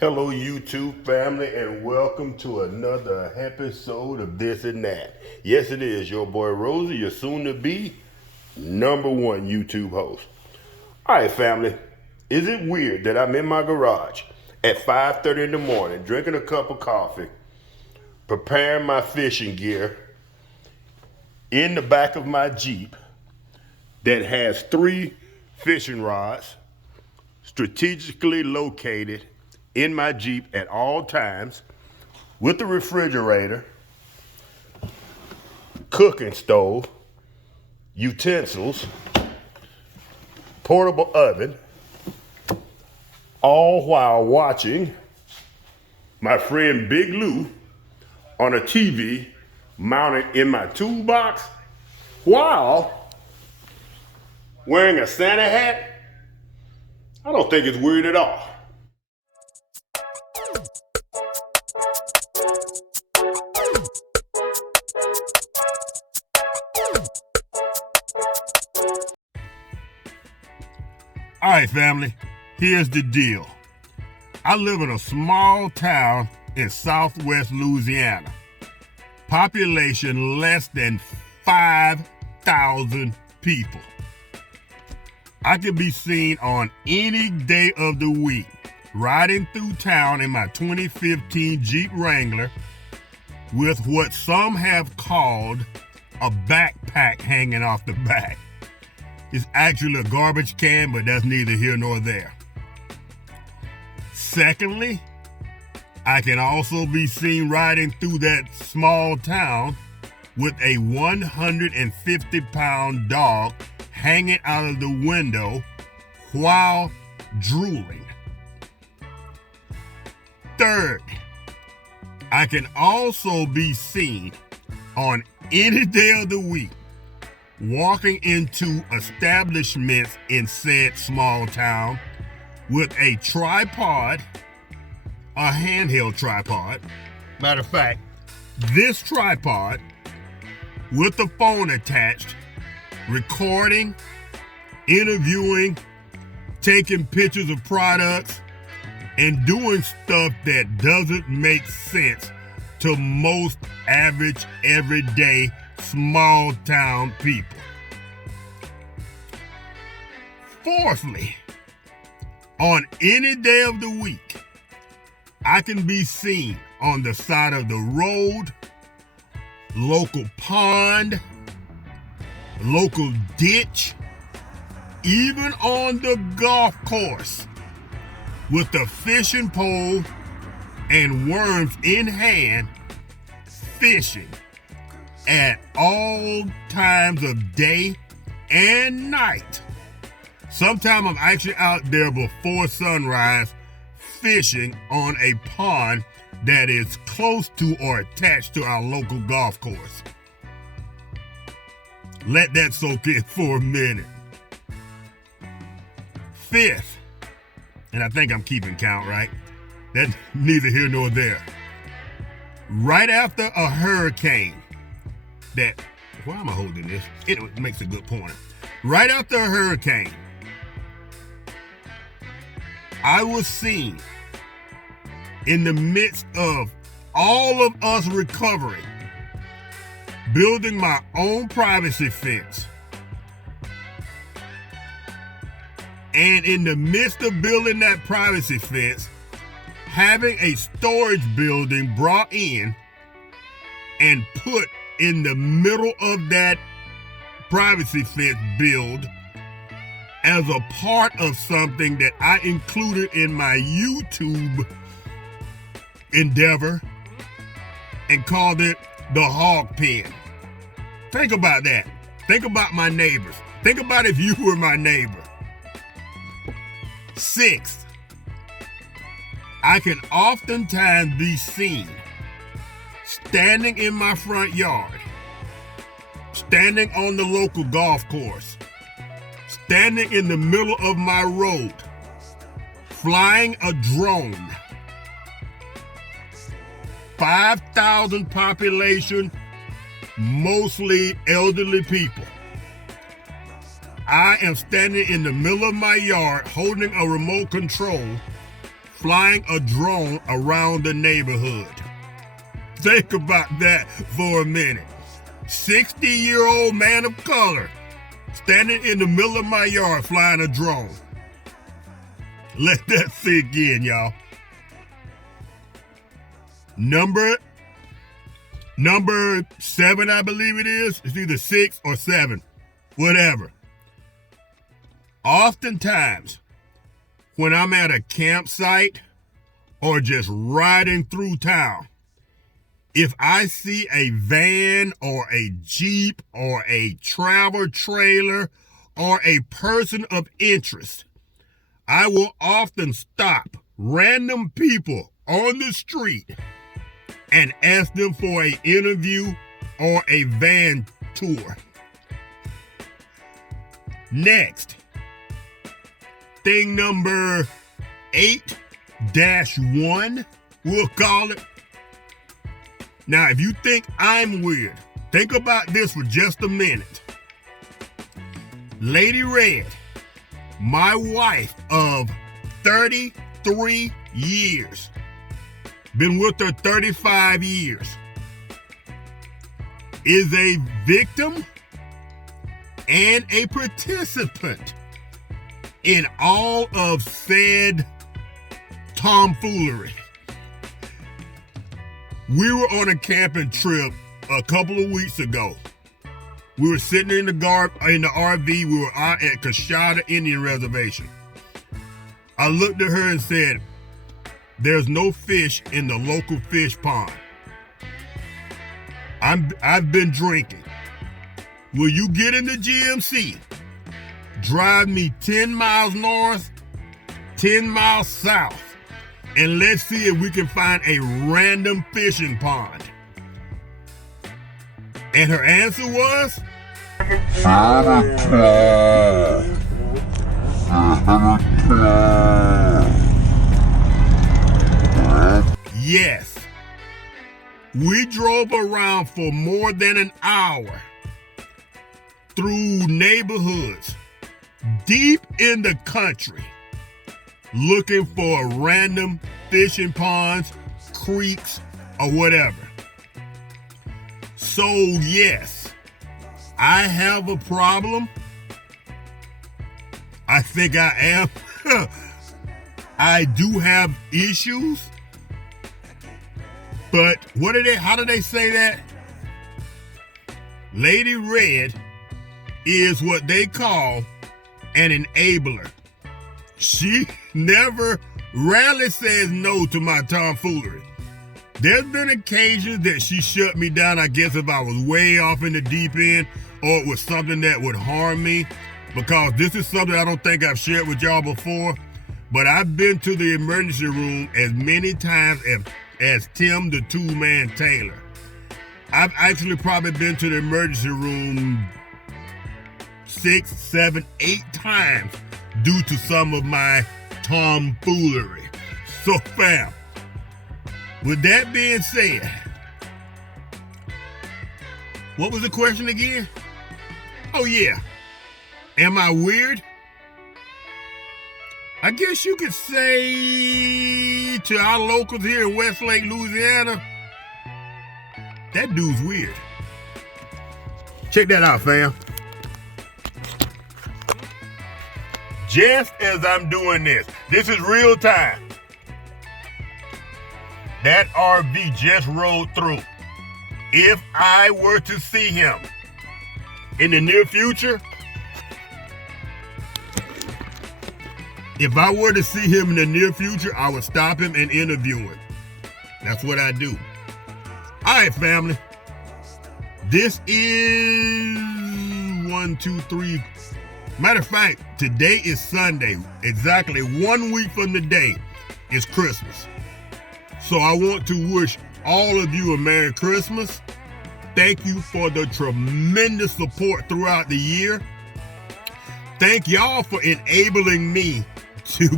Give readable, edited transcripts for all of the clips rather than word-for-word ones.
Hello, YouTube family, and welcome to another episode of This and That. Yes, it is your boy Rosie, your soon to be #1 YouTube host. All right, family, is it weird that I'm in my garage at 5:30 in the morning, drinking a cup of coffee, preparing my fishing gear in the back of my Jeep that has 3 fishing rods strategically located in my Jeep at all times, with the refrigerator, cooking stove, utensils, portable oven, all while watching my friend Big Lou on a TV mounted in my toolbox while wearing a Santa hat? I don't think it's weird at all. All right, family, here's the deal. I live in a small town in southwest Louisiana. Population less than 5,000 people. I can be seen on any day of the week riding through town in my 2015 Jeep Wrangler with what some have called a backpack hanging off the back. It's actually a garbage can, but that's neither here nor there. Secondly, I can also be seen riding through that small town with a 150-pound dog hanging out of the window while drooling. Third, I can also be seen on any day of the week walking into establishments in said small town with a tripod, a handheld tripod. Matter of fact, this tripod with the phone attached, recording, interviewing, taking pictures of products, and doing stuff that doesn't make sense to most average, everyday, small town people. Fourthly, on any day of the week, I can be seen on the side of the road, local pond, local ditch, even on the golf course, with a fishing pole and worms in hand, fishing at all times of day and night. Sometimes I'm actually out there before sunrise fishing on a pond that is close to or attached to our local golf course. Let that soak in for a minute. Fifth, and I think I'm keeping count, right? That's neither here nor there. Right after a hurricane, why am I holding this? It makes a good point. Right after a hurricane, I was seen in the midst of all of us recovering, building my own privacy fence. And in the midst of building that privacy fence, having a storage building brought in and put in the middle of that privacy fence build as a part of something that I included in my YouTube endeavor and called it the hog pen. Think about that. Think about my neighbors. Think about if you were my neighbor. Sixth, I can oftentimes be seen standing in my front yard, standing on the local golf course, standing in the middle of my road, flying a drone. 5,000 population, mostly elderly people. I am standing in the middle of my yard holding a remote control, flying a drone around the neighborhood. Think about that for a minute. 60-year-old man of color standing in the middle of my yard flying a drone. Let that sink in, y'all. Number 7, I believe it is. It's either 6 or 7, whatever. Oftentimes, when I'm at a campsite or just riding through town, if I see a van or a Jeep or a travel trailer or a person of interest, I will often stop random people on the street and ask them for an interview or a van tour. Next, thing number 8-1, we'll call it. Now, if you think I'm weird, think about this for just a minute. Lady Red, my wife of 33 years, been with her 35 years, is a victim and a participant in all of said tomfoolery. We were on a camping trip a couple of weeks ago. We were sitting in the RV. We were out at Coshada Indian Reservation. I looked at her and said, "There's no fish in the local fish pond. I've been drinking. Will you get in the GMC, drive me 10 miles north, 10 miles south, and let's see if we can find a random fishing pond?" And her answer was, yes. We drove around for more than an hour through neighborhoods deep in the country looking for random fishing ponds, creeks, or whatever. So yes, I have a problem. I think I am. I do have issues. But how do they say that? Lady Red is what they call an enabler. She rarely says no to my tomfoolery. There's been occasions that she shut me down, I guess if I was way off in the deep end or it was something that would harm me, because this is something I don't think I've shared with y'all before, but I've been to the emergency room as many times as Tim the Two-Man Taylor. I've actually probably been to the emergency room 6, 7, 8 times due to some of my tomfoolery. So fam, with that being said, what was the question again? Oh yeah, am I weird? I guess you could say to our locals here in Westlake, Louisiana, that dude's weird. Check that out, fam. Just as I'm doing this is real time. That RV just rode through. If I were to see him in the near future, I would stop him and interview him. That's what I do. All right, family. This is 1, 2, 3. Matter of fact, today is Sunday. Exactly 1 week from today is Christmas. So I want to wish all of you a Merry Christmas. Thank you for the tremendous support throughout the year. Thank y'all for enabling me to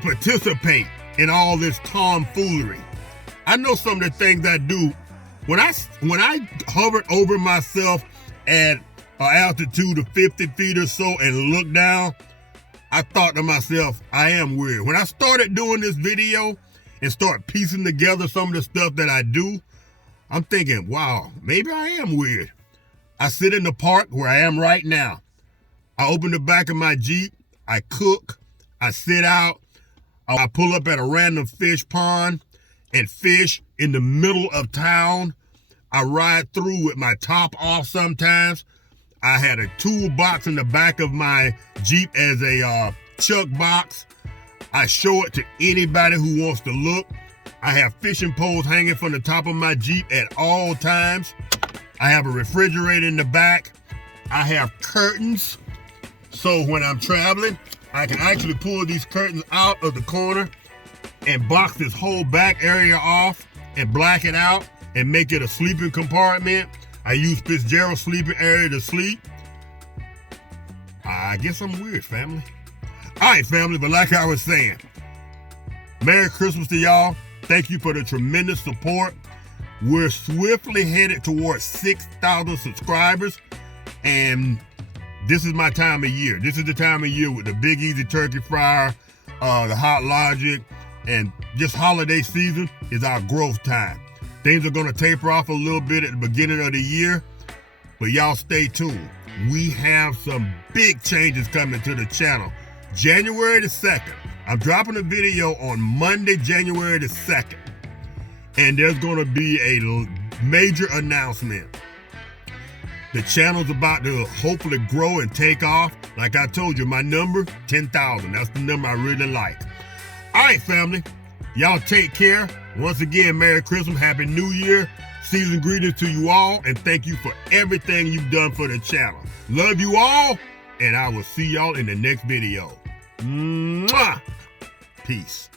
participate in all this tomfoolery. I know some of the things I do. When I hovered over myself at an altitude of 50 feet or so and look down, I thought to myself, I am weird. When I started doing this video and start piecing together some of the stuff that I do, I'm thinking, wow, maybe I am weird. I sit in the park where I am right now. I open the back of my Jeep. I cook. I sit out. I pull up at a random fish pond and fish in the middle of town. I ride through with my top off sometimes. I had a toolbox in the back of my Jeep as a chuck box. I show it to anybody who wants to look. I have fishing poles hanging from the top of my Jeep at all times. I have a refrigerator in the back. I have curtains. So when I'm traveling, I can actually pull these curtains out of the corner and box this whole back area off and black it out and make it a sleeping compartment. I use Fitzgerald's sleeping area to sleep. I guess I'm weird, family. All right, family, but like I was saying, Merry Christmas to y'all. Thank you for the tremendous support. We're swiftly headed towards 6,000 subscribers, and this is my time of year. This is the time of year with the Big Easy Turkey Fryer, the Hot Logic, and just holiday season is our growth time. Things are going to taper off a little bit at the beginning of the year, but y'all stay tuned. We have some big changes coming to the channel. January the 2nd, I'm dropping a video on Monday, January the 2nd, and there's going to be a major announcement. The channel's about to hopefully grow and take off. Like I told you, my number, 10,000. That's the number I really like. All right, family. Y'all take care. Once again, Merry Christmas, Happy New Year. Season greetings to you all, and thank you for everything you've done for the channel. Love you all, and I will see y'all in the next video. Mwah! Peace.